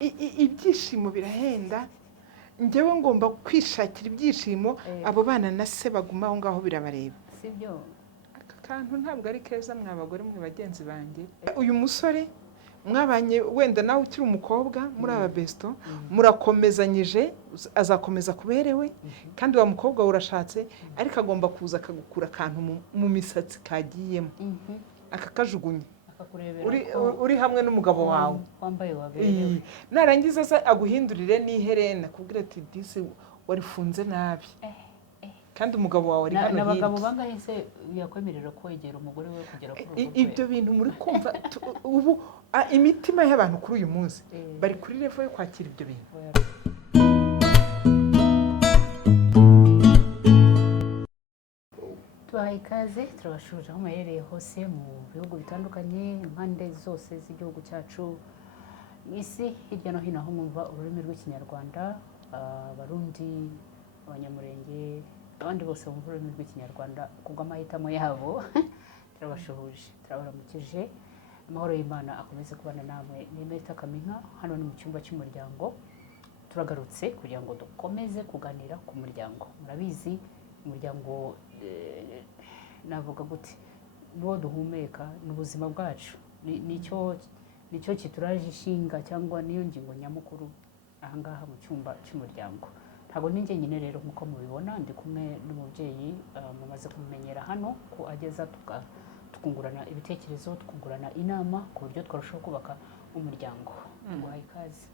ibyishimo birahenda, njyewe ngomba kwishakira ibyishimo, abo bana na se baguma aho ngaho birabareba. sibyo? Aka kantu ntabwo ari keza mwa bagore mwe bagenzi banjye. Uyu musore mwabanye wenda nawe ukiri umukobwa muri aba besto, murakomezanyije, azakomeza kuberewe, kandi wa mukobwa urashatse, ariko agomba kuza akagukura akantu mu misatsi kagiyemo, akakajugunya uri hamwe n'umugabo wawe wambaye waberewe, narangiza aza aguhindurire n'iherena kubwira ati disi warifunze nabi, kandi umugabo wawe ari hano hirya. N'abagabo bangahe se yakwemerera kwegera umugore we kugera kuri urwo rwego? Ibyo bintu muri kumva ubu imitima y'abantu kuri uyu munsi bari kuri level yo kwakira ibyo bintu. Tubahaye ikaze, turabashuje aho muherereye hose mu bihugu bitandukanye, impande zose z'igihugu cyacu, mu isi hirya no hino aho mwumva ururimi rw'ikinyarwanda, abarundi, abanyamurenge, abandi bose bumva ururimi rw'ikinyarwanda kubw'amahitamo yabo. Turabashuhuje, turabaramukije, amahoro y'Imana akomeze kubana namwe. Ni Emerita Kaminka, hano ni mu cyumba cy'umuryango. Turagarutse kugira ngo dukomeze kuganira ku muryango. Murabizi umuryango navuga gute, niwo duhumeka, ni ubuzima bwacu, nicyo kituraje ishinga cyangwa niyo ngingo nyamukuru ahangaha mu cyumba cy'umuryango. Ntabwo ni njyenyine rero nk'uko mubibona, ndi kumwe n'umubyeyi mumaze kumumenyera hano ko ageza tukungurana ibitekerezo, tukungurana inama ku buryo twarushaho kubaka umuryango. Nguhaye ikaze.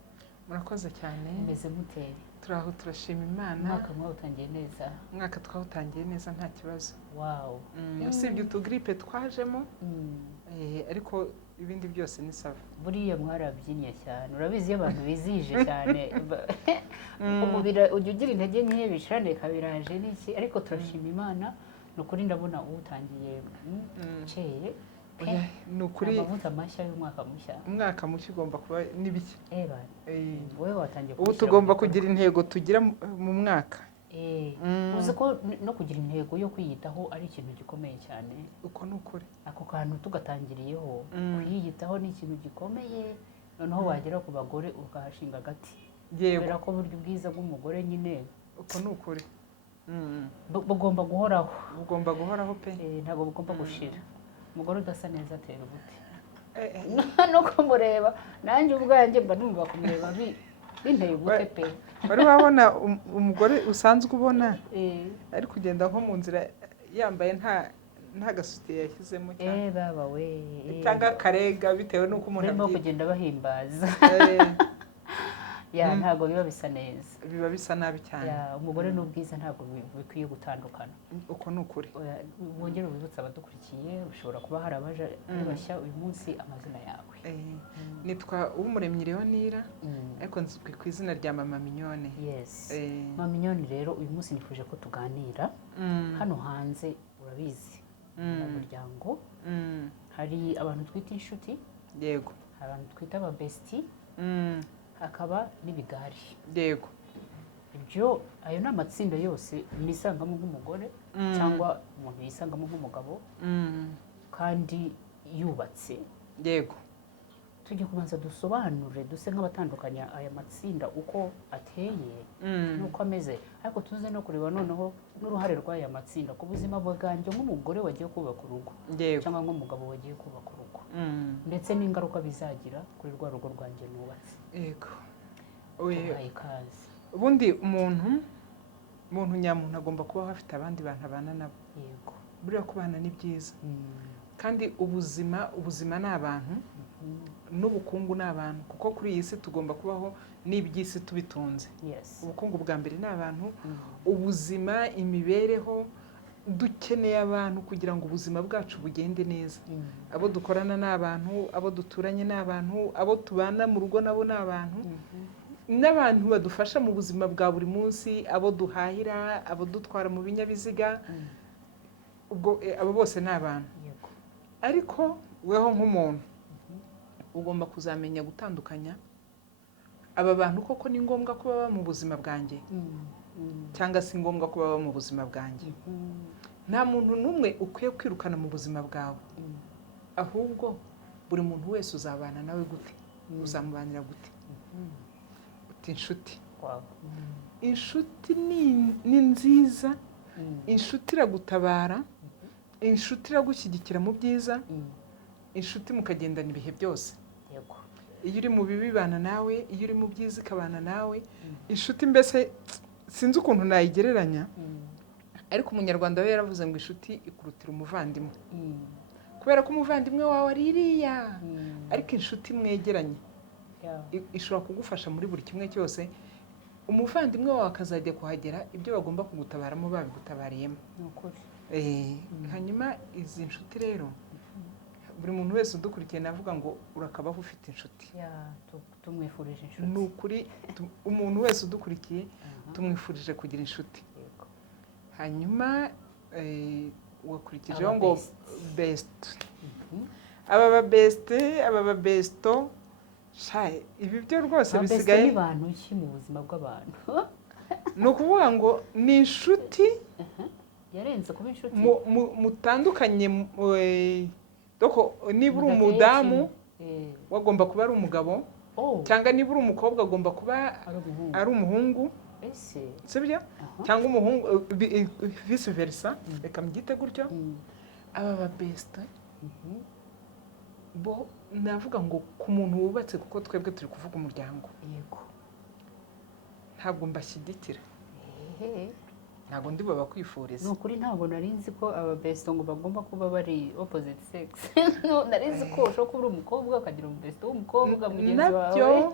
Murakoze cyane. Meze muteri? Turaho turashima Imana. Umwaka mwawutangiye neza? Umwaka twawutangiye neza nta kibazo. Wow. Usibye utugripe twajemo, ariko ibindi byose ni sawa. Buriya mwarabyinnye cyane, urabizi iyo abantu bizije cyane umubiri ujya ugira intege nke, bishanika biraje n'iki, ariko turashima Imana. Ni ukuri ndabona uwutangiye ukeye, ni ukuri amavuta mashya y'umwaka mushya. Umwaka mushya ugomba kuba n'ibiki. Wowe watangiye ubu tugomba kugira intego tugira mu mwaka. Uzi ko no kugira intego yo kwiyitaho ari ikintu gikomeye cyane. Uko ni ukuri. Ako kantu tugatangiriyeho, kwiyitaho ni ikintu gikomeye, noneho wagera ku bagore ukahashinga agati. Kubera ko burya ubwiza bw'umugore nyine, uko ni ukuri, bugomba guhoraho. Bugomba guhoraho pe. Ntabwo bugomba gushira. Umugore udasa neza atera ubuti. No kumureba nanjye ubwanjye mba numva kumureba binteye ubute pe. Bari wabona umugore usanzwe ubona ari kugenda nko mu nzira yambaye nta gasutiye yashyizemo cyangwa karega, bitewe n'uko umuntu arimo kugenda bahimbaza. Ntabwo biba bisa neza, biba bisa nabi cyane. Umugore n'ubwiza ntabwo bikwiye gutandukana. Uko ni ukuri. Wongere ubibutsa abadukurikiye, ushobora kuba hari abaje ari bashya uyu munsi, amazina yawe. Nitwa Uwumuremyi Leonira, ariko nzwi ku izina rya Mama Mignone. Yes. Mama Mignone rero uyu munsi nifuje ko tuganira. Hano hanze urabizi mu muryango hari abantu twita inshuti, yego, hari abantu twita aba bestie, hakaba n'ibigari. Yego. Ibyo ayo ni amatsinda yose nisangamo nk'umugore cyangwa umuntu yisangamo nk'umugabo, kandi yubatse. Yego. Tujye kubanza dusobanure, duse nk'abatandukanya aya matsinda uko ateye n'uko ameze, ariko tuze no kureba noneho n'uruhare rw'aya matsinda ku buzima bwanjye nk'umugore wagiye kubaka urugo cyangwa nk'umugabo wagiye kubaka urugo, ndetse n'ingaruka bizagira kuri rwa rugo rwanjye nubatse. Yego. Tubahaye ikaze. Ubundi umuntu nyamuntu agomba kubaho afite abandi bantu abana nabo. Yego. Buriya kubana ni byiza, kandi ubuzima ni abantu, n'ubukungu ni abantu, kuko kuri iyi si tugomba kubaho n'iby'isi tubitunze. Ubukungu bwa mbere ni abantu, ubuzima, imibereho, dukeneye abantu kugira ngo ubuzima bwacu bugende neza. Abo dukorana ni abantu, abo duturanye ni abantu, abo tubana mu rugo nabo ni abantu, n'abantu badufasha mu buzima bwa buri munsi, abo duhahira, abo dutwara mu binyabiziga, ubwo abo bose ni abantu. Ariko weho nk'umuntu ugomba kuzamenya gutandukanya aba bantu, koko ni ngombwa ko baba mu buzima bwanjye cyangwa si ngombwa ko baba mu buzima bwanjye. Nta muntu n'umwe ukwiye kwirukana mu buzima bwawe, ahubwo buri muntu wese uzabana nawe gute, uzamubanira gute. uti inshuti. Wow. Inshuti ni nziza, inshuti iragutabara, inshuti iragushyigikira mu byiza, inshuti mukagendana ibihe byose. Yego. Iyo uri mu bibi ibana nawe, iyo uri mu byiza ikabana nawe. Inshuti mbese sinzi ukuntu nayigereranya, ariko umunyarwanda we yaravuze ngo inshuti ikurutira umuvandimwe. Kubera ko umuvandimwe wawe ari iriya, ariko inshuti mwegeranye ishobora kugufasha muri buri kimwe cyose. Umuvandimwe wawe akazajya kuhagera ibyo bagomba kugutabaramo babigutabariyemo. Hanyuma izi nshuti rero buri muntu wese udukurikiye navuga ngo urakabaho ufite inshuti. Tumwifurije inshuti. Ni ukuri umuntu wese udukurikiye tumwifurije kugira inshuti. Hanyuma wakurikijeho ngo best. Aba besto ibi byo rwose bisigaye ni bantu ki mu buzima bw'abantu. Ni ukuvuga ngo ni inshuti yarenze kuba inshuti mutandukanye. Niba uri umudamu wagomba kuba ari umugabo, cyangwa niba uri umukobwa agomba kuba ari umuhungu, sibyo? Cyangwa umuhungu vice versa, reka mbyite gutyo. Aba ba best bo navuga ngo ku muntu wubatse, kuko twebwe turi kuvuga umuryango. Yego. Ntabwo mbashyigikira, ntabwo ndi babakwifuriza. Ni ukuri ntabwo nari nzi ko aba best ngo bagomba kuba bari opposite sex. Nari nzi ko ushobora kuba uri umukobwa ukagira umubest w'umukobwa mugenzi wawe.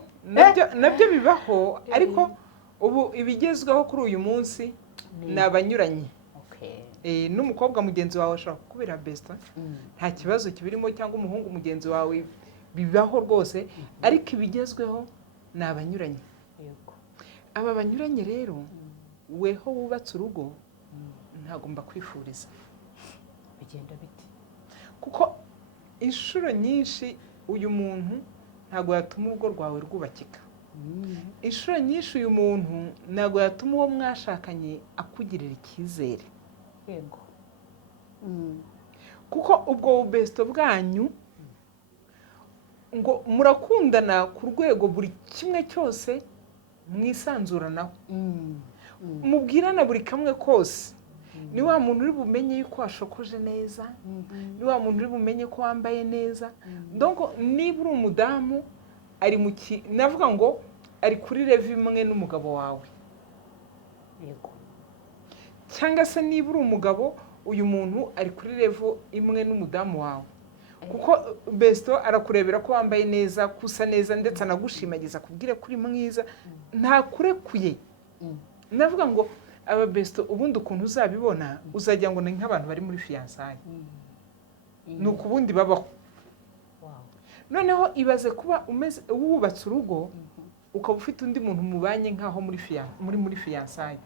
Nabyo bibaho, ariko ubu ibigezweho kuri uyu munsi ni abanyuranye. N'umukobwa mugenzi wawe ashobora kukubera best, nta kibazo kibirimo, cyangwa umuhungu mugenzi wawe, bibaho rwose, ariko ibigezweho ni abanyuranye. Aba banyuranye rero weho wubatse urugo ntabwo mbakwifuriza. Bigenda bite? Kuko inshuro nyinshi uyu muntu ntabwo yatuma urugo rwawe rwubakika. Inshuro nyinshi uyu muntu ntabwo yatuma uwo mwashakanye akugirira icyizere. Yego. Kuko ubwo besto bwanyu ngo murakundana ku rwego buri kimwe cyose mwisanzuranaho, mubwirana buri kamwe kose. Ni wa muntu uri bumenye yuko washokoje neza, ni wa muntu uri bumenye ko wambaye neza. Donc niba uri umudamu ari navuga ngo ari kuri level imwe n'umugabo wawe. Yego. Cyangwa se niba uri umugabo, uyu muntu ari kuri level imwe n'umudamu wawe. Kuko besto arakurebera ko wambaye neza, kusa neza, ndetse anagushimagiza kubwire kuri mwiza, nta kurekuye. Navuga ngo aba besto ubundi ukuntu uzabibona uzajya ngo ni nk'abantu bari muri fiançailles. Nuko ubundi babaho. Noneho ibaze kuba wubatse urugo ukaba ufite undi muntu mubanye nkaho muri fiançailles.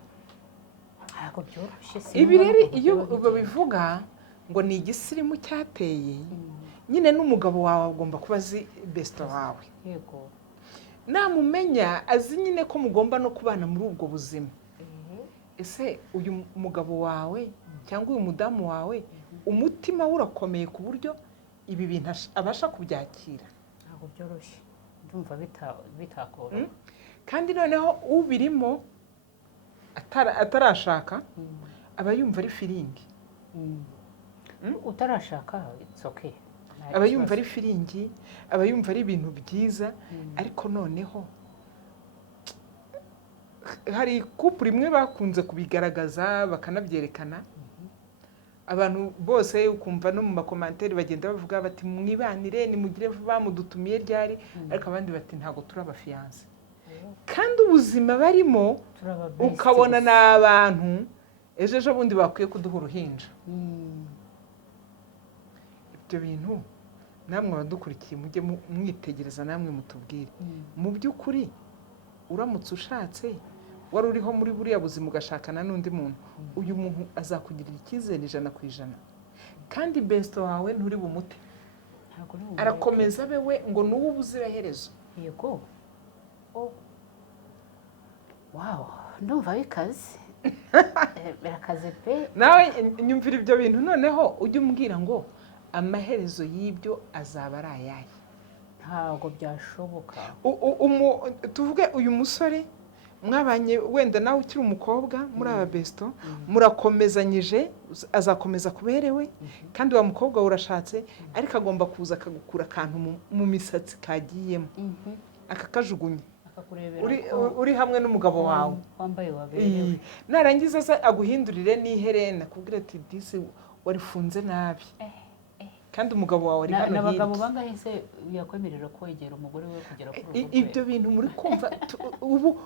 Ibi rero iyo babivuga ngo ni igisirimu cyateye, nyine n'umugabo wawe agomba kuba azi besto wawe. Yego. Namumenya azi nyine ko mugomba no kubana muri ubwo buzima. Ese uyu mugabo wawe cyangwa uyu mudamu wawe umutima we urakomeye ku buryo ibi bintu abasha kubyakira? Ntabwo byoroshye, ndumva bitakora. Kandi noneho ubirimo atarashaka aba yumva ari firingi. Utarashaka it's okay. Aba yumva ari firingi, aba yumva ari ibintu byiza, ariko noneho hari couple imwe bakunze kubigaragaza bakanabyerekana. Abantu bose ukumva no mu makomantere bagenda bavuga bati mwibanire nimugire vuba mudutumiye ryari, ariko abandi bati ntago turaba fiance. Kandi ubuzima barimo ukabona n'abantu ejo bundi bakwiye kuduha uruhinja. Ibyo bintu namwe badukurikiye mujye mwitegereza namwe mutubwire. Mu by'ukuri uramutse ushatse wari uriho muri buriya buzima ugashakana n'undi muntu, uyu muntu azakugirira icyizere 100%. Kandi besto wawe nturi bumute, arakomeza bewe ngo n'ubu buziraherezo. Yego. Wow, ndumva bikaze. Birakaze pe. Nawe nyumvira ibyo bintu, noneho ujye umbwira ngo amaherezo y'ibyo azaba ari ayahe. ntabwo byashoboka. Tuvuge uyu musore mwabanye wenda nawe ukiri umukobwa muri aba besto murakomezanyije, azakomeza kuberewe kandi wa mukobwa urashatse ariko agomba kuza akagukura akantu mu misatsi kagiyemo akakajugunya uri hamwe n'umugabo wawe wambaye waberewe, narangiza aza aguhindurire n'iherena kubwira ati disi warifunze nabi kandi umugabo wawe ari hano hirya. N'abagabo bangahe se yakwemerera kwegera umugore we kugera kuri urwo rwego? Ibyo bintu muri kumva ubu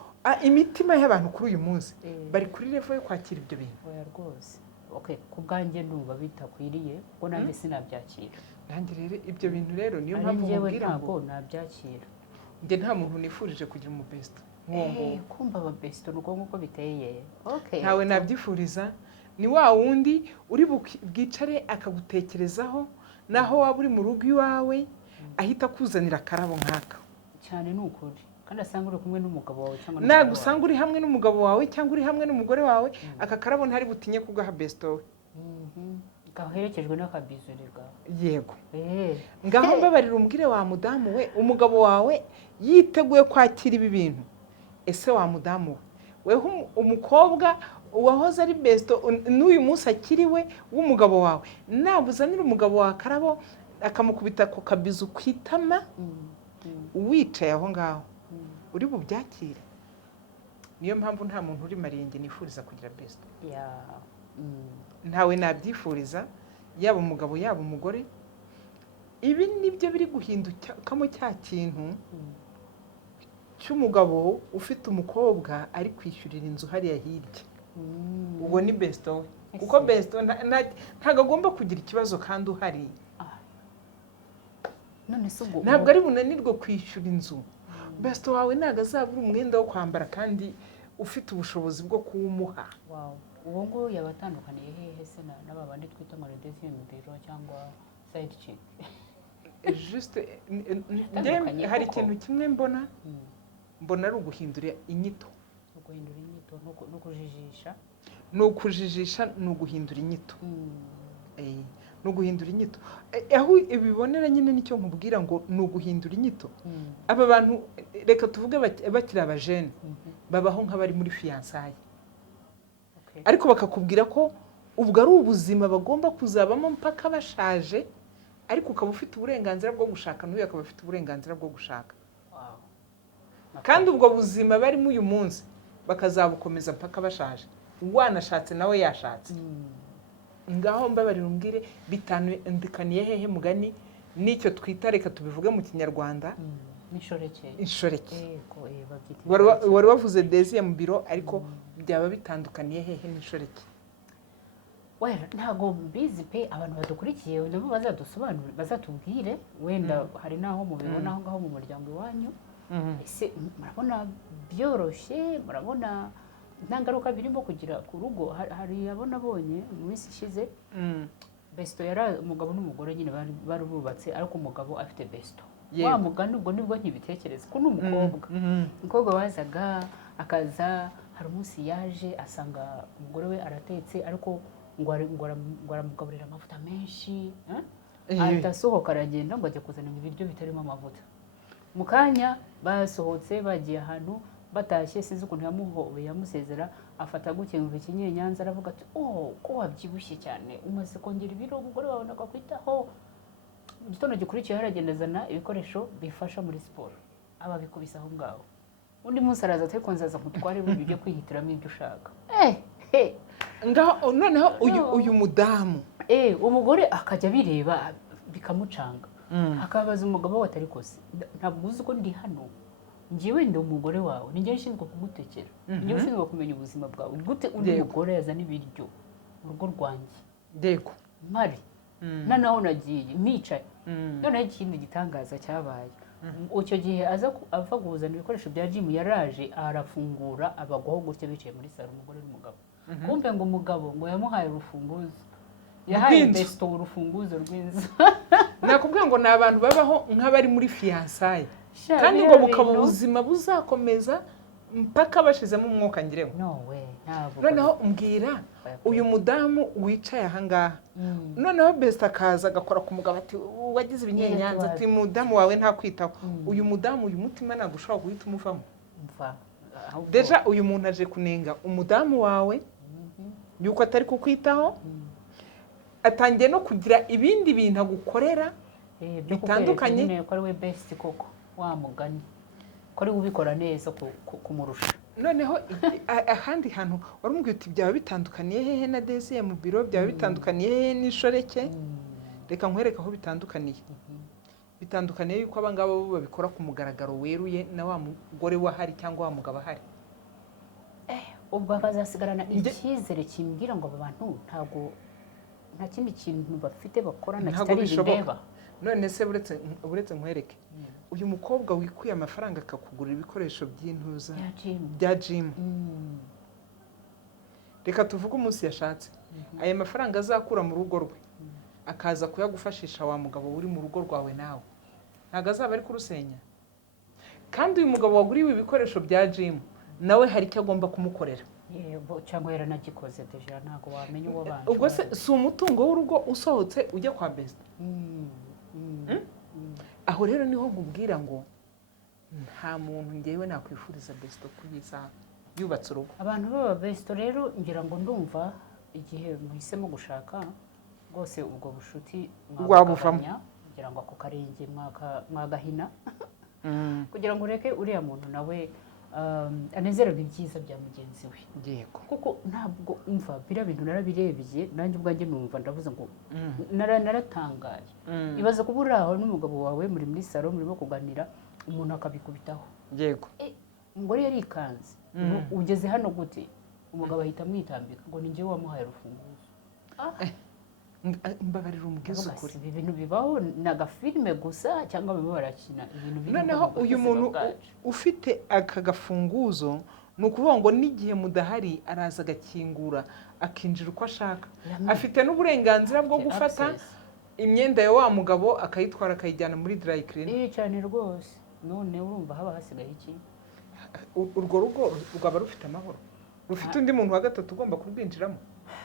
imitima y'abantu kuri uyu munsi bari kuri level yo kwakira ibyo bintu. Oya rwose. Okay, ku bwanjye ndumva bitakwiriye kuko nanjye sinabyakira. Nanjye rero ibyo bintu rero niyo mpamvu mubwira ngo nabyakira. Njye nta muntu nifurije kugira mu besto. Kumva aba besto nuko nkuko biteye. Okay. Ntawe nabyifuriza, ni wa wundi uri bwicare akagutekerezaho naho waba uri mu rugo iwawe ahita akuzanira akarabo nk'aka. Cyane ni ukuri. Kandi asanga uri kumwe n'umugabo wawe cyangwa nagusanga uri hamwe n'umugabo wawe cyangwa uri hamwe n'umugore wawe aka karabo ntari butinye kugaha besto we. Gaherekejwe n'akabizurira. Yego. Ngaho mbabarira umbwire wa mudamu we umugabo wawe yiteguye kwakira ibi bintu. Ese wa mudamu we umukobwa uwahoze ari besto n'uyu munsi akiriwe w'umugabo wawe nabuzanira umugabo wa karabo akamukubita ku kabizu kwitama wicaye aho ngaho uri bubyakire. Niyo mpamvu nta muntu uri marenge nifuriza kugira besto. Ntawe nabyifuriza yaba umugabo yaba umugore. Ibi nibyo biri guhindukamo cya kintu cy'umugabo ufite umukobwa ari kwishyurira inzu hariya hirya. Ubwo ni besto we. Kuko besto ntago agomba kugira ikibazo kandi uhari. Ntabwo ari bunanirwe kwishyura inzu. Besto wawe ntago azabura umwenda wo kwambara kandi ufite ubushobozi bwo kuwumuha. Uwo ngo yabatandukaniye hehe se n'aba bandi twita ngo deuxième bureau cyangwa side chick? Juste hari ikintu kimwe mbona ari uguhindura inyito. Guhindura inyito no kujijisha. No kujijisha no guhindura inyito. No guhindura inyito. Aho ibibonera nyine nicyo nkubwira ngo no guhindura inyito. Aba bantu reka tuvuge bakira abajene babaho nk'abari muri fiançailles. Ariko bakakubwira ko ubwo ari ubuzima bagomba kuzabamo mpaka bashaje ariko ukaba ufite uburenganzira bwo gushaka n'uyu akaba afite uburenganzira bwo gushaka. Kandi ubwo buzima barimo uyu munsi bakazabukomeza mpaka bashaje. Wanashatse nawe yashatse. Ngaho mbabarira umbwire bitandukaniye hehe mugani nicyo twita reka tubivuge mu Kinyarwanda inshoreke. Wari wavuze deuxième bureau ariko byaba bitandukaniye hehe n'inshoreke? Ntago mbizi pe abantu badukurikiye nabo bazadusobanurira bazatubwire wenda hari naho mubibona aho ngaho mu muryango iwanyu. Ese murabona byoroshye, murabona nta ngaruka birimo kugira ku rugo? Hari abona abonye mu minsi ishize besto yari umugabo n'umugore nyine bari bubatse ariko umugabo afite besto. Wa mugani ubwo nibwo nkibitekereza ko umukobwa wazaga akaza hari umunsi yaje asanga umugore we aratetse ariko ngo aramugaburira amavuta menshi atasohoka aragenda ngo ajya kuzana ibiryo bitarimo amavuta. Mu kanya basohotse bagiye ahantu batashye sinzi ukuntu yamuhobeye yamusezera afata gukenga ikinyenyanza aravuga ati ko wabyibushye cyane umaze kongera ibiro umugore wawe nakakwitaho. Igitondo gikurikiye haragenda azana ibikoresho bifasha muri siporo ababikubise aho ngaho. Undi munsi araza ati ko nzaza mutware ibintu byo kwihitiramo ibyo ushaka. Ngaho noneho uyu mudamu umugore akajya bireba bikamucanga. Akabaza umugabo we atari kose ntabwo uzi ko ndi hano ngiwe ndi umugore wawe ninjye nshinzwe kugutekera ninjye nshinzwe kumenya ubuzima bwawe gute undi mugore yazana ibiryo mu rugo rwanjye ndego mpari naho nagiye nicaye noneho ikindi gitangaza cyabaye icyo gihe ava kuzana ibikoresho bya gym yaraje arafungura abagwaho gutya bicaye muri salo umugore n'umugabo kumbe ngo umugabo ngo yamuhaye urufunguzo yahaye besto urufunguzo rw'inzu. Nakubwira ngo ni abantu babaho nk'abari muri fiançailles kandi ngo bukaba ubuzima buzakomeza mpaka bashizemo umwuka ngireho. Noneho umbwira uyu mudamu wicaye ahangaha, noneho best akaza agakora ku mugabo ati wagize ibinyenyanza ati mudamu wawe ntakwitaho. Uyu mudamu uyu mutima ntabwo ushobora guhita umuvamo. Deja uyu muntu aje kunenga umudamu wawe yuko atari kukwitaho, atangiye no kugira ibindi bintu agukorera bitandukanye. Ko ari we best koko wa mugani ko ari ubikora neza kumurusha. Noneho ahandi hantu warumubwiye uti byaba bitandukaniye hehe na Desi mu biro, byaba bitandukaniye hehe n'Ishoreke. Reka nkwereka aho bitandukaniye. Bitandukaniye yuko abangaba bo babikora ku mugaragaro weruye na wa mugore wahari cyangwa wa mugabo ahari. Ubwo akazasigarana icyizere kimbwira ngo aba bantu ntago nta kindi kintu bafite bakora na kitari imbeba. None se buretse nkwereke uyu mukobwa wikuye amafaranga akakugurira ibikoresho by'intuza bya gym. Reka tuvuge umunsi yashatse aya mafaranga azakura mu rugo rwe akaza kuyagufashisha wa mugabo uri mu rugo rwawe nawe, ntago azaba ari kurusenya. Kandi uyu mugabo waguriwe ibikoresho bya gym nawe hari icyo agomba kumukorera. Yego, cyangwa yaranagikoze deja ntago wamenya uwo banje. Ubwo se si umutungo w'urugo usohotse ujya kwa best. Aho rero niho nkubwira ngo nta muntu ngewe nakwifuriza best kuyisaha yubatse urugo. Abantu baba best rero ngira ngo ndumva igihe muhisemo gushaka rwose ubwo bushuti mwabuvamo, ngira ngo ako karenge mwagahina kugira ngo ureke uriya muntu nawe anezererwe ibyiza bya mugenzi we. Yego, kuko ntabwo umva bira bintu narabirebye nanjye ubwanjye numva ndavuze ngo naratangaye. Ibaze kuba uri aho n'umugabo wawe muri salo murimo kuganira umuntu akabikubitaho. Yego, umugore yarikanze ugeze hano gute, umugabo ahita amwitambika ngo ni njyewe wamuhaye urufunguzo. mbabarira umubwiza ukuri. Ibi bintu bibaho na gafilime gusa cyangwa bimwe barakina ibintu biri. Noneho uyu muntu ufite aka gafunguzo ni ukuvuga ngo n'igihe mudahari araza agakingura akinjira uko ashaka. Afite n'uburenganzira bwo gufata imyenda ya wa mugabo akayitwara akayijyana muri dry clean. Cyane rwose. None urumva haba hasigaye iki? Urwo rugo rwaba rufite amahoro, rufite undi muntu wa gatatu ugomba kurwinjiramo.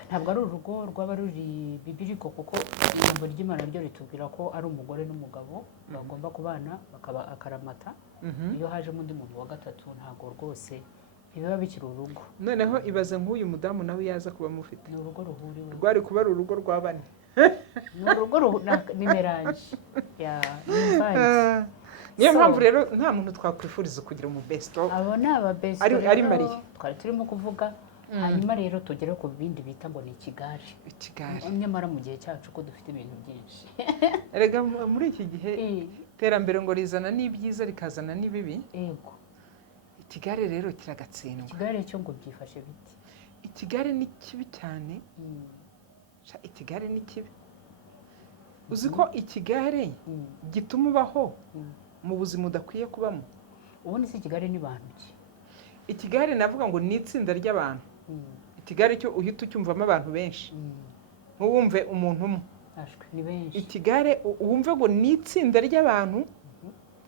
Ntabwo ari urugo rwaba ruri bibiriko, kuko ijambo ry'Imana ryo ritubwira ko ari umugore n'umugabo bagomba kubana bakaba akaramata. Iyo hajemo undi muntu wa gatatu ntabwo rwose biba bikiri urugo. Noneho ibaze nk'uyu mudamu nawe yaza kuba mufite, ni urugo ruhuriwe, rwari kuba ari urugo rwa bane. Ni urugo ni melange ya niyo mpamvu rero nta muntu twakwifuriza kugira mu best. Abo ni aba best ari Mariya twari turimo kuvuga. Hanyuma rero tugere ku bindi bita ngo ni ikigare. Nyamara mu gihe cyacu ko dufite ibintu byinshi. Erega muri iki gihe iterambere ngo rizana n'ibyiza rikazana n'ibibi. Yego, ikigare rero kiragatsindwa. Ikigare cyo ngo byifashe biti. Ikigare ni kibi cyane. Ikigare ni kibi. Uzi ko ikigare gituma ubaho mu buzima udakwiye kubamo. Ubundi si ikigare ni bantu ki? Ikigare navuga ngo ni itsinda ry'abantu. Ikigare cyo uhita ucyumvamo abantu benshi. Ntuwumve umuntu umwe. Ni benshi. Ikigare wumve ngo ni itsinda ry'abantu.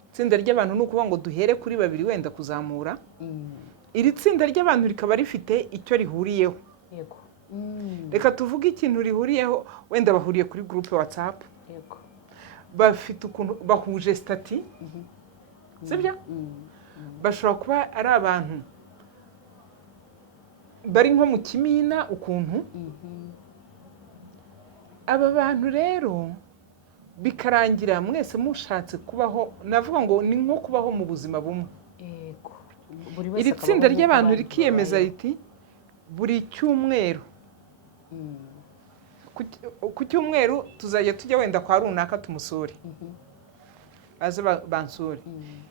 Itsinda ry'abantu ni ukuvuga ngo duhere kuri babiri wenda kuzamura. Iri tsinda ry'abantu rikaba rifite icyo rihuriyeho. Yego. Reka tuvuge ikintu rihuriyeho, wenda bahuriye kuri groupe WhatsApp. Yego. Bafite ukuntu bahuje stati. Sibyo? Bashobora kuba ari abantu bari nko mu kimina ukuntu. Aba bantu rero bikarangira mwese mushatse kubaho, navuga ngo ni nko kubaho mu buzima bumwe. Yego. Iri tsinda ry'abantu rikiyemeza riti buri cyumweru ku cyumweru tuzajya tujya wenda kwa runaka tumusure, aze bansure.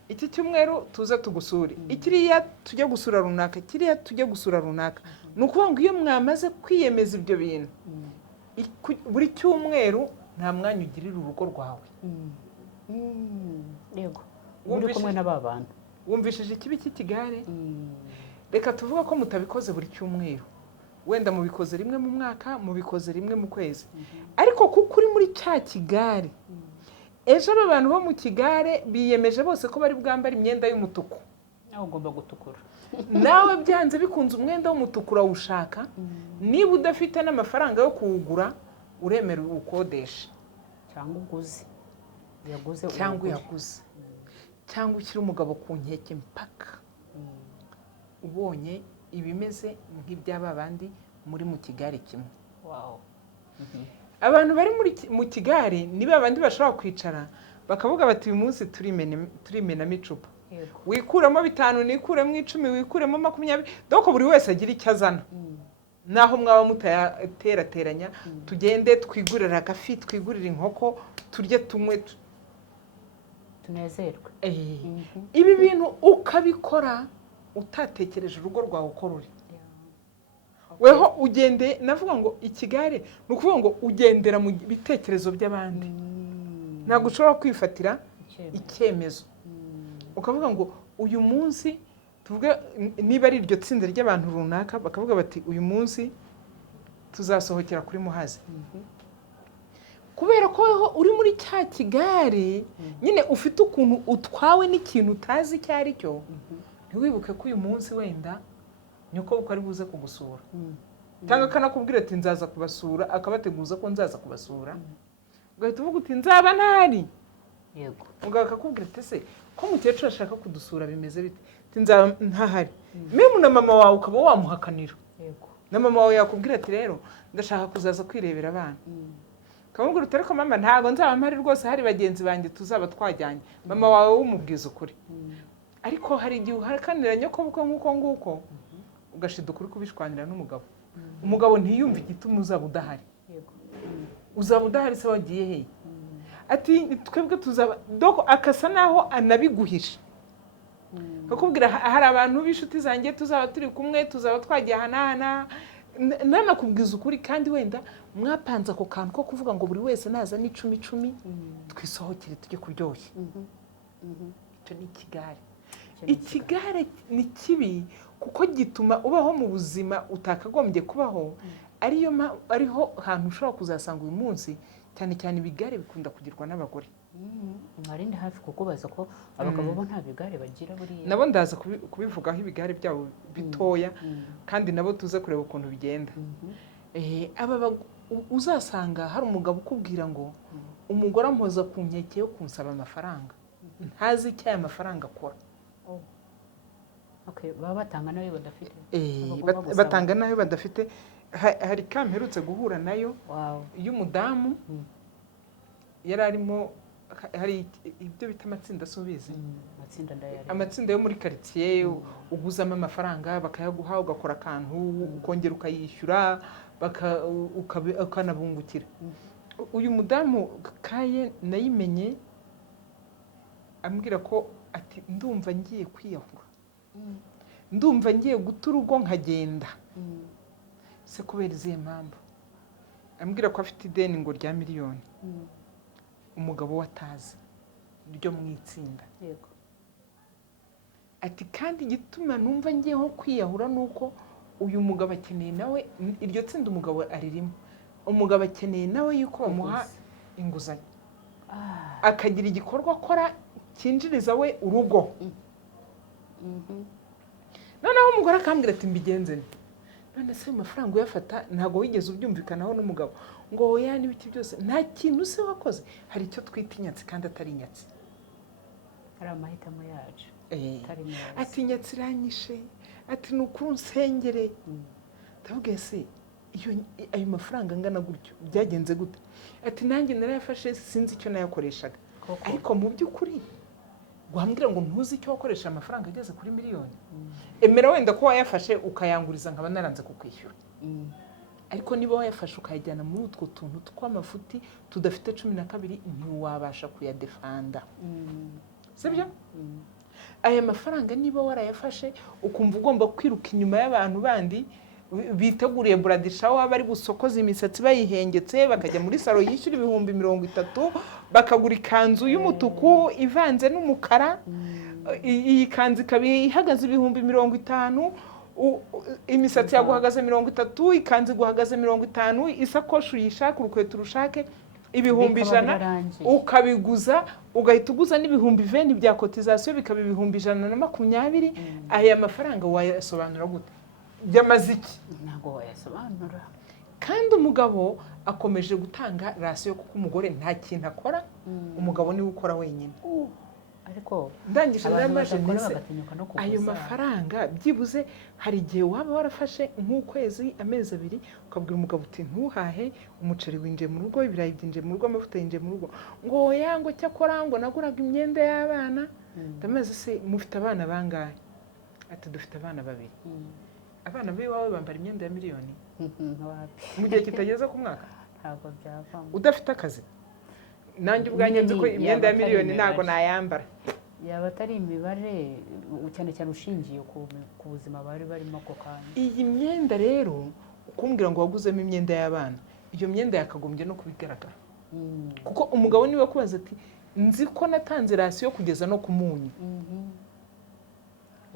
Iki cyumweru tuza tugusure, ikiriya tujya gusura runaka, kiriya tujya gusura runaka. Ni ukuvuga ngo iyo mwamaze kwiyemeza ibyo bintu buri cyumweru nta mwanya ugirira urugo rwawe. Yego, uri kumwe n'aba bantu. Wumvishije ikibi cy'ikigare? Reka tuvuga ko mutabikoze buri cyumweru, wenda mubikoze rimwe mu mwaka, mubikoze rimwe mu kwezi. Ariko kuko uri muri cya kigare, ejo aba bantu bo mu kigare biyemeje bose ko bari bwambara imyenda y'umutuku. ugomba gutukura nawe byanze bikunze umwenda w'umutuku urawushaka niba udafite n'amafaranga yo kuwugura uremera uwukodesha cyangwa uguze cyangwa ushyira umugabo ku nkeke mpaka ubonye ibimeze nk'iby'aba bandi muri mu kigare kimwe. Abantu bari mu kigare niba abandi bashobora kwicara bakavuga bati uyu munsi turimenamo icupa, wikuremo 5, nikuremo 10, wikuremo 20, doko buri wese agira icyo azana. Naho mwaba mutayaterateranya tugende twigurira agafi, twigurira inkoko, turye tunywe tunezerwe. Ibi bintu ukabikora utatekereje urugo rwawe uko ruri. Weho ugende, navuga ngo ikigare nukuvuga ngo ugendera mu bitekerezo by'abandi. Ntabwo ushobora kwifatira icyemezo. Ukavuga ngo uyu munsi tuvuge niba ari iryo tsinda ry'abantu runaka bakavuga bati uyu munsi tuzasohokera kuri Muhazi. Kubera ko weho uri muri cya kigare nyine ufite ukuntu utwawe n'ikintu utazi icyo ari cyo, ntiwibuke ko uyu munsi wenda nyoko uko ari buze kugusura. Cyangwa kanakubwira ati nzaza kubasura, akabateguza ko nzaza kubasura. Ugahita uvuga uti nzaba ntari. Yego. Mugabo akakubwira ati se ko mukecuru ashaka kudusura bimeze bite? Ati nzaba ntahari. Memu na mama wawe ukaba wamuhakanira. Yego. Na mama wawe yakubwira ati rero ndashaka kuzaza kwirebera abana. Kamubwira uti ariko mama ntago nzaba mpari rwose, hari bagenzi banjye tuzaba twajyanye. Mama wawe umubwiza ukuri. Ariko hari igihe uhakanira nyoko nk'uko nguko ugashiduka uri kubishwanira n'umugabo. Umugabo ntiyumva igituma uzaba udahari. Yego. Uzaba udahari se wagiye he? Ati twebwe tuzaba doko akasa naho anabiguhisha. Bakubwira hari abantu b'inshuti zanjye tuzaba turi kumwe, tuzaba twagiye hana nanakubwiza ukuri kandi wenda mwapanze ako kantu ko kuvuga ngo buri wese naza ni 10 twisohokere tujye kuryoshya. Icyo ni ikigare. Ikigare ni kibi kuko gituma ubaho mu buzima utakagombye kubaho. Ariho hantu ushobora kuzasanga uyu munsi cyane cyane ibigare bikunda kugirwa n'abagore. Mwarinde hafi kukubaza ko abagabo bo nta bigare bagira buriya. Nabo ndaza kubivugaho ibigare byabo bitoya kandi nabo tuze kureba ukuntu bigenda. Uzasanga hari umugabo ukubwira ngo umugore ampoza ku nkeke yo kunsaba amafaranga. Ntazi icyo aya mafaranga akora. Baba batanga nayo badafite. Batanga nayo badafite. Hari kamperutse guhura nayo y'umudamu yari arimo, hari ibyo bita amatsinda sobizi. Amatsinda yo muri quartier uguzamo amafaranga bakayaguha ugakora akantu ukongera ukayishyura ukanabungukira. Uyu mudamu kaye nayimenye ambwira ko ati ndumva ngiye kwiyahura. Ndumva ngiye guta urugo nkagenda. Se kubera izihe mpamvu? Ambwira ko afite ideni ngo rya miliyoni. Umugabo watazi ryo mu itsinda. Yego. Ati kandi gituma numva ngiye nko kwiyahura nuko uyu mugabo akeneye nawe iryo tsinda umugabo aririmo. Umugabo akeneye nawe yuko bamuha inguzanyo. Akagira igikorwa akora cyinjiriza we urugo. Noneho umugore akambwira ati mbigenze nte? None se amafaranga uyafata ntago wigeze ubyumvikanaho n'umugabo ngo oya n'ibiti byose nta kintu se wakoze. Hari icyo twita inyatsi kandi atari inyatsi. Hari amahitamo yacu. Ati inyatsi iranyishe, ati nukuri unsengere. Ndavuga se ayo mafaranga angana gutyo byagenze gute? Ati nanjye narayafashe sinzi icyo nayakoreshaga. Ariko mu by'ukuri guhambira ngo ntuzi icyo wakoresha amafaranga ageze kuri miliyoni. Emera wenda ko wayafashe ukayanguriza nkaba naranze kukwishyura. Ariko niba wayafashe ukayajyana muri utwo tuntu tw'amafuti tudafite 12 ntiwabasha kuyadefanda. Sibyo? Aya mafaranga niba warayafashe ukumva ugomba kwiruka inyuma y'abantu bandi biteguriye buradishawa bari busokoza imisatsi bayihengetse bakajya muri salo yishyura 30,000 bakagura ikanzu y'umutuku ivanze n'umukara. Iyi kanzu kabi ihagaze 50,000, imisatsi yaguhagaze 30, ikanzu guhagaze 50, isakoshi uyishaka urukweto rushake. ibihumbi 100 ukabiguza ugahita uguza n'ibihumbi 20 bya cotisation bikaba ibihumbi 120. Aya mafaranga wayasobanura gute? Byamaze iki? Ntabwo wayasobanura. Kandi umugabo akomeje gutanga rasiyo kuko umugore nta kintu akora, umugabo niwe ukora wenyine. Ariko ndangije n'amaje nise ayo mafaranga byibuze hari igihe waba warafashe nk'ukwezi amezi 2 ukabwira umugabo uti ntuhahe umuceri winjiye mu rugo, ibirayi byinjiye mu rugo, amavuta yinjiye mu rugo, ngo yango cyakora ngo naguraga imyenda y'abana. Ndamaze se mufite abana bangahe? Ati dufite abana 2. Abana biwawe bambara imyenda ya miliyoni mu gihe kitageze ku mwaka? Ntabwo byavamo. Udafite akazi? Nanjye ubwanjye nzi ko imyenda ya miliyoni ntago nayambara. Yaba atari imibare cyane cyane ushingiye ku buzima bari barimo ako kanya. Iyi myenda rero ukumbwira ngo waguzemo imyenda y'abana, iyo myenda yakagombye no kubigaragara. Kuko umugabo niwe kubaza ati nzi ko natanze rasiyo kugeza no ku munyu.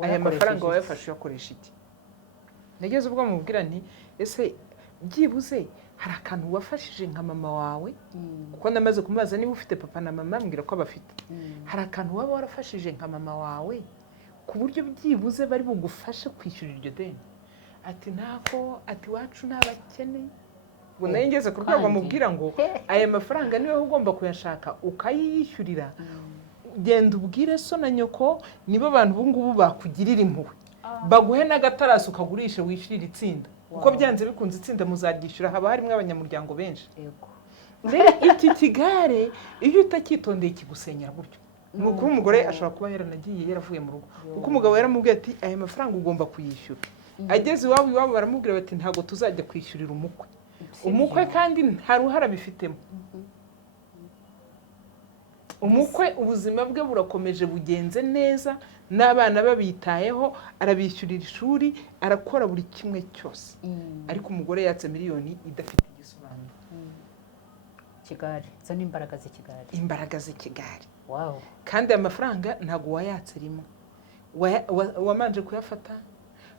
Aya mafaranga wayafashe yakoresha iki? Nageze ubwo mubwira nti ese byibuze hari akantu wafashije nka mama wawe, kuko namaze kumubaza niba ufite papa na mama mbwira ko bafite. Hari akantu waba warafashije nka mama wawe ku buryo byibuze bari bugufashe kwishyura iryo deni? Ati ntako, ati wacu n'abakene. Ngo nayo ngeze ku rwego mubwira ngo aya mafaranga niwe ugomba kuyashaka ukayishyurira. Genda ubwire so na nyoko nibo abantu bungubu bakugirira impuhwe, baguhe n'agatarasi ukagurisha wishyurira itsinda. Uko byanze bikunze itsinda muzaryishyura, haba harimo abanyamuryango benshi. Rero iki kigare iyo utakitondeye kigusenyera gutyo. Nuko umugore ashobora kuba yaranagiye yaravuye mu rugo, kuko umugabo yaramubwiye ati aya mafaranga ugomba kuyishyura. Ageze iwabo baramubwira bati ntago tuzajya kwishyurira umukwe kandi nta ruhara bifitemo. Umukwe ubuzima bwe burakomeje bugenze neza, n'abana babitayeho, arabishyurira ishuri, arakora buri kimwe cyose. Ariko umugore yatse miliyoni idafite igisobanuro. Kigari, zo ni imbaraga z'ikigari. Imbaraga z'ikigari. Wow. Kandi amafaranga ntago wayatse rimwe. Wamanje kuyafata,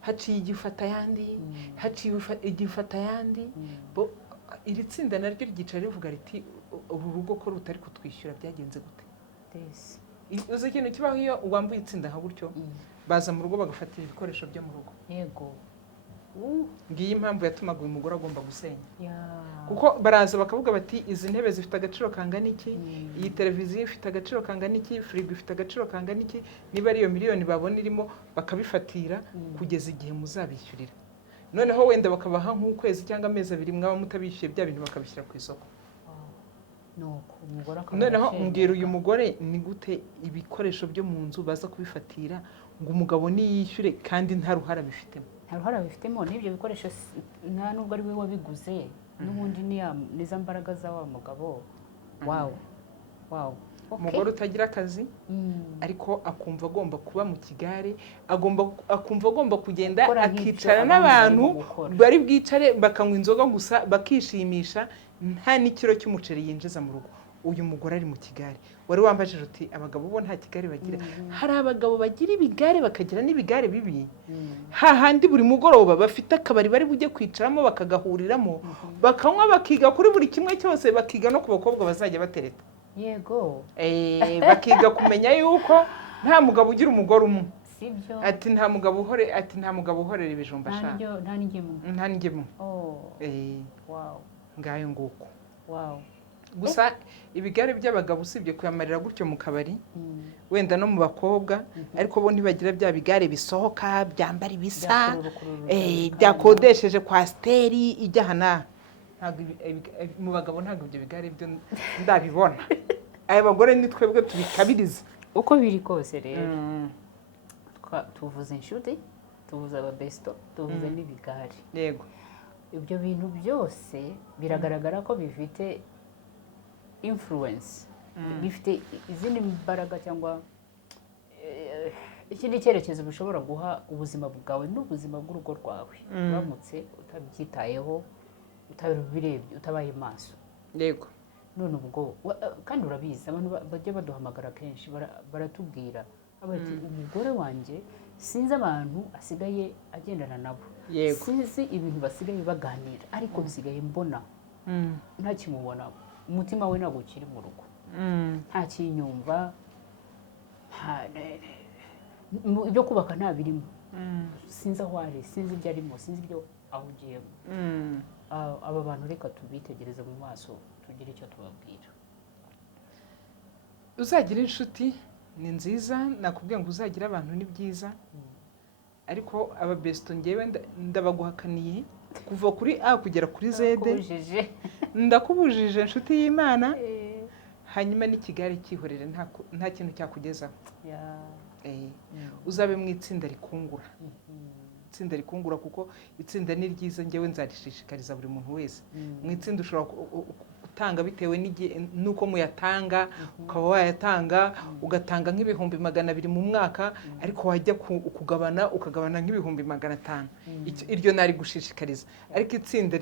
haciye igifata yandi, haciye igifata yandi. Iri tsinda naryo ryicara rivuga riti uru rugo ko rutari kutwishyura byagenze gute? Uzi ikintu kibaho iyo wambuye itsinda nka gutyo, baza mu rugo bagafatira ibikoresho byo mu rugo. Yego. Ngiye impamvu yatumaga uyu mugore agomba gusenya. Kuko baraza bakavuga bati izi ntebe zifite agaciro kangana iki, iyi televiziyo ifite agaciro kangana iki, firigo ifite agaciro kangana iki, niba ariyo miliyoni babona irimo bakabifatira kugeza igihe muzabishyurira. Noneho wenda bakabaha nk'ukwezi cyangwa amezi 2 mwaba mutabishyuye bya bintu bakabishyira ku isoko. Noneho mbwira uyu mugore ni gute ibikoresho byo mu nzu baza kubifatira ngo umugabo niyishyure kandi nta ruhara bifitemo? Nta ruhara bifitemo, n'ibyo bikoresho nta nubwo ari we wabiguze, n'ubundi niza mbaraga za wa mugabo. Wow. Umugore utagira akazi ariko akumva agomba kuba mu kigare, akumva agomba kugenda akicara n'abantu bari bwicare bakanywa inzoga gusa bakishimisha, nta n'ikiro cy'umuceri yinjiza mu rugo. Uyu mugore ari mu kigare. Wari wambajije uti abagabo bo nta kigare bagira? Hari abagabo bagira ibigare bakagira n'ibigare bibi. Hahandi buri mugoroba bafite akabari bari bujye kwicaramo bakagahuriramo, bakanywa bakiga kuri buri kimwe cyose, bakiga no ku bakobwa bazajya batereta. Yego. Bakiga kumenya yuko nta mugabo ugira umugore umwe. Sibyo. Ati nta mugabo uhorera ibijumba sha. Nta n'ingemu. Wow. Ngayo nguko. Wow. Gusa ibigare by'abagabo usibye kuyamarira gutyo mu kabari, wenda no mu bakobwa, ariko bo ntibagira bya bigare bisohoka byambara ibisa, byakodesheje kwa steri ijya hana. Mu bagabo ntabwo ibyo bigare byo ndabibona. Aya bagore ni twebwe tubikabiriza. Uko biri kose rero tuvuze inshuti, tuvuze ababesto, tuvuze n'ibigare. Yego. Ibyo bintu byose biragaragara ko bifite influence, bifite izindi mbaraga cyangwa ikindi cyerekezo bishobora guha ubuzima bwawe n'ubuzima bw'urugo rwawe, uramutse utabyitayeho, utabirebye, utabaye maso. Yego. None ubwo kandi urabizi abantu bajya baduhamagara kenshi baratubwira abati umugore wanjye sinzi abantu asigaye agendana nabo, sinzi ibintu basigaye baganira, ariko bisigaye mbona nta kimubona umutima we ntabwo ukiri mu rugo, nta kinyumva, ibyo kubaka nta birimo, sinzi aho ari, sinzi ibyo arimo, sinzi ibyo ahugiyemo. Aba bantu reka tubitegereze mu maso tugire icyo tubabwira. Uzagira inshuti ni nziza, nakubwiye ngo uzagira abantu ni byiza, ariko aba besto ngewe ndabaguhakaniye kuva kuri A kugera kuri Z. Ndakubujije inshuti y'Imana, hanyuma n'ikigare cyihorere nta kintu cyakugezaho. Uzabe mu itsinda rikungura, itsinda rikungura, kuko itsinda ni ryiza, ngewe nzarishishikariza buri muntu wese. Mu itsinda ushobora gutanga bitewe n'uko muyatanga, ukaba wayatanga ugatanga nk'ibihumbi 200 mu mwaka, ariko wajya ukagabana nk'ibihumbi 500. Iryo nari gushishikariza. Ariko itsinda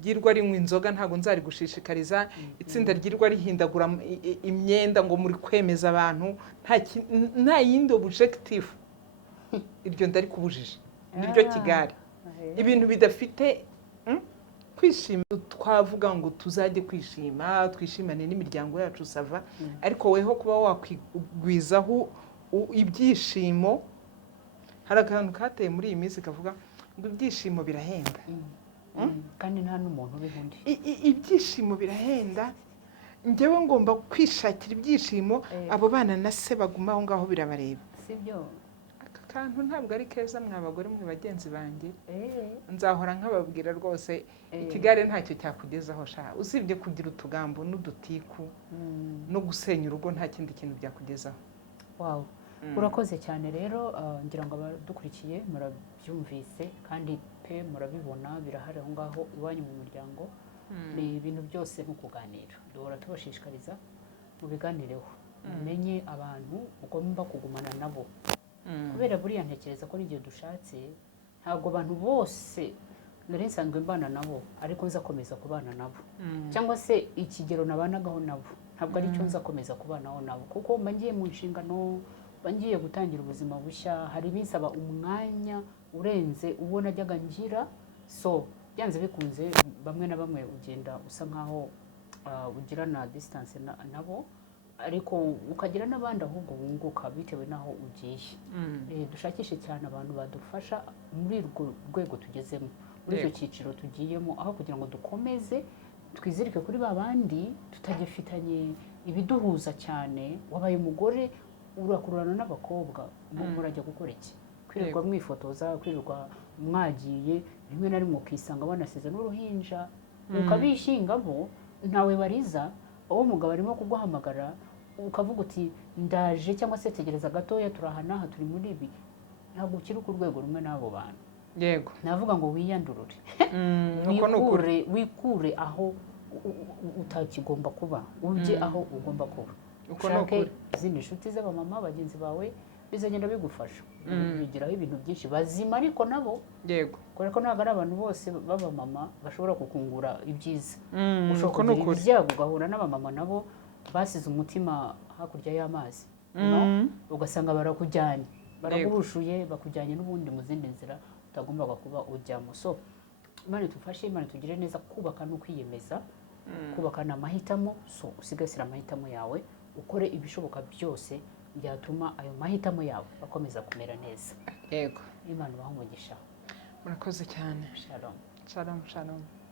ryirwa rinywa inzoga ntabwo nzari gushishikariza. Itsinda ryirwa rihindagura imyenda ngo muri kwemeza abantu, nta yindi objective, iryo ndari kubujije. Niryo kigare. Ibintu bidafite kwishima, twavuga ngo tuzajye kwishima, twishimane n'imiryango yacu sava, ariko weho kuba wakwigwizaho ibyishimo. Hari akantu kateye muri iyi minsi kavuga ngo ibyishimo birahenda, kandi nta n'umuntu ubihundi. Ibyishimo birahenda, njyewe ngomba kwishakira ibyishimo, abo bana na se baguma aho ngaho birabareba. Sibyo? Kantu ntabwo ari keza, mwa bagore mwe bagenzi banjye. Nzahora nkababwira rwose, ikigare ntacyo cyakugezaho sha, usibye kugira utugambo n'udutiku no gusenya urugo, nta kindi kintu byakugezaho. Wow, urakoze cyane rero. Ngira ngo abadukurikiye murabyumvise kandi pe murabibona, birahari aho ngaho iwanyu mu muryango. Ni ibintu byose nko kuganira, duhora tubashishikariza mubiganireho, mumenye abantu ugomba kugumana nabo. Kubera buriya ntekereza ko n'igihe dushatse, ntabwo abantu bose nari nsanzwe mbana nabo ariko nzakomeza kubana nabo, cyangwa se ikigero nabanagaho nabo ntabwo ari cyo nzakomeza kubanaho nabo, kuko mba ngiye mu nshingano, mba ngiye gutangira ubuzima bushya. Hari bisaba umwanya urenze uwo najyaga ngira, so byanze bikunze bamwe na bamwe ugenda usa nkaho ugira na distance nabo, ariko ukagira n'abandi ahubwo wunguka bitewe naho ugiye. Dushakishe cyane abantu badufasha muri urwo rwego tugezemo, muri icyo cyiciro tugiyemo, aho kugira ngo dukomeze twizirike kuri babandi tutagifitanye ibiduhuza cyane. Wabaye umugore urakururana n'abakobwa, murajya gukora iki? Kwirirwa mwifotoza, kwirirwa mwagiye, rimwe na rimwe ukisanga banasize n'uruhinja, ukabishingamo, ntawe bariza. Uwo mugabo arimo kuguhamagara, ukavuga uti ndaje, cyangwa se tegereza gatoya turahana, turi muri ibi. Ntabwo ukiri ku rwego rumwe n'abo bantu. Yego, navuga ngo wiyandurure, wikure aho utakigomba kuba, ujye aho ugomba kuba. Ushake izindi nshuti z'abamama bagenzi bawe, bizagenda bigufasha. Bigiraho ibintu byinshi bazima, ariko nabo yego, kubera ko ntabwo ari abantu bose b'abamama bashobora kukungura ibyiza. Ushobora kugira ibyago ugahura n'abamama nabo basize umutima hakurya y'amazi, ugasanga barakujyanye, baragurushuye, bakujyanye n'ubundi mu zindi nzira utagombaga kuba ujyamo. So Imana idufashe, Imana tugire neza. Kubaka no kwiyemeza, kubaka ni amahitamo. So usigasira amahitamo yawe, ukore ibishoboka byose byatuma ayo mahitamo yawe bakomeza kumera neza. Yego, Imana ibahe umugisha. murakoze cyane. Shalom. Shalom, shalom.